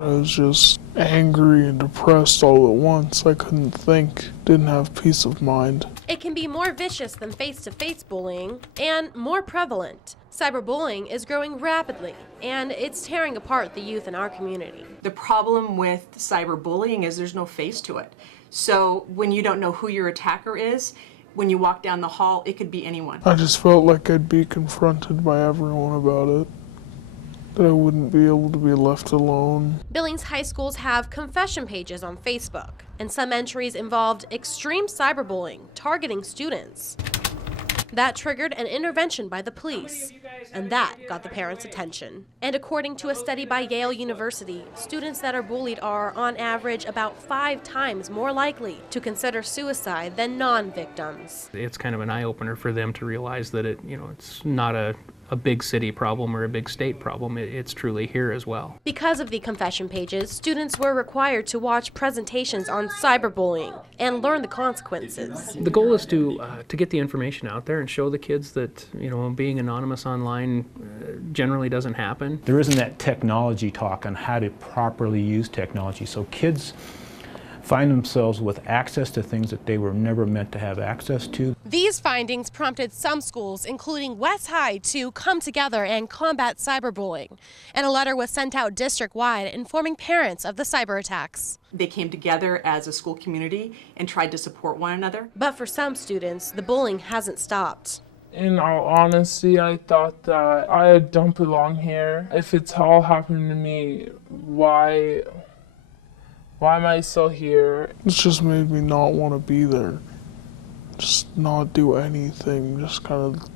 I was just angry and depressed all at once. I couldn't think, didn't have peace of mind. It can be more vicious than face-to-face bullying and more prevalent. Cyberbullying is growing rapidly, and it's tearing apart the youth in our community. The problem with cyberbullying is there's no face to it. So when you don't know who your attacker is, when you walk down the hall, it could be anyone. I just felt like I'd be confronted by everyone about it, that I wouldn't be able to be left alone. Billings high schools have confession pages on Facebook, and some entries involved extreme cyberbullying targeting students. That triggered an intervention by the police, and that got the parents' attention. And according to a study by Yale University, students that are bullied are, on average, about 5 times more likely to consider suicide than non-victims. It's kind of an eye-opener for them to realize that it's not a big city problem or a big state problem. It's truly here as well. Because of the confession pages, students were required to watch presentations on cyberbullying and learn the consequences. The goal is to get the information out there and show the kids that being anonymous online generally doesn't happen. There isn't that technology talk on how to properly use technology, so kids find themselves with access to things that they were never meant to have access to. These findings prompted some schools, including West High, to come together and combat cyberbullying. And a letter was sent out district-wide informing parents of the cyber attacks. They came together as a school community and tried to support one another. But for some students, the bullying hasn't stopped. In all honesty, I thought that I don't belong here. If it's all happened to me, why am I still here? It's just made me not want to be there. Just not do anything, just kind of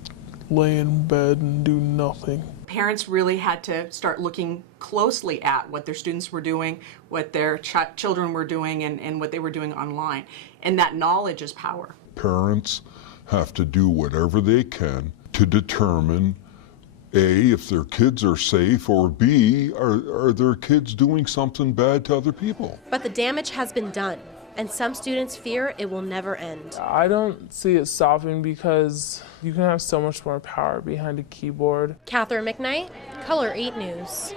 lay in bed and do nothing. Parents really had to start looking closely at what their students were doing, what their children were doing, and what they were doing online. And that knowledge is power. Parents have to do whatever they can to determine A, if their kids are safe, or B, are their kids doing something bad to other people? But the damage has been done, and some students fear it will never end. I don't see it stopping because you can have so much more power behind a keyboard. Catherine McKnight, Color 8 News.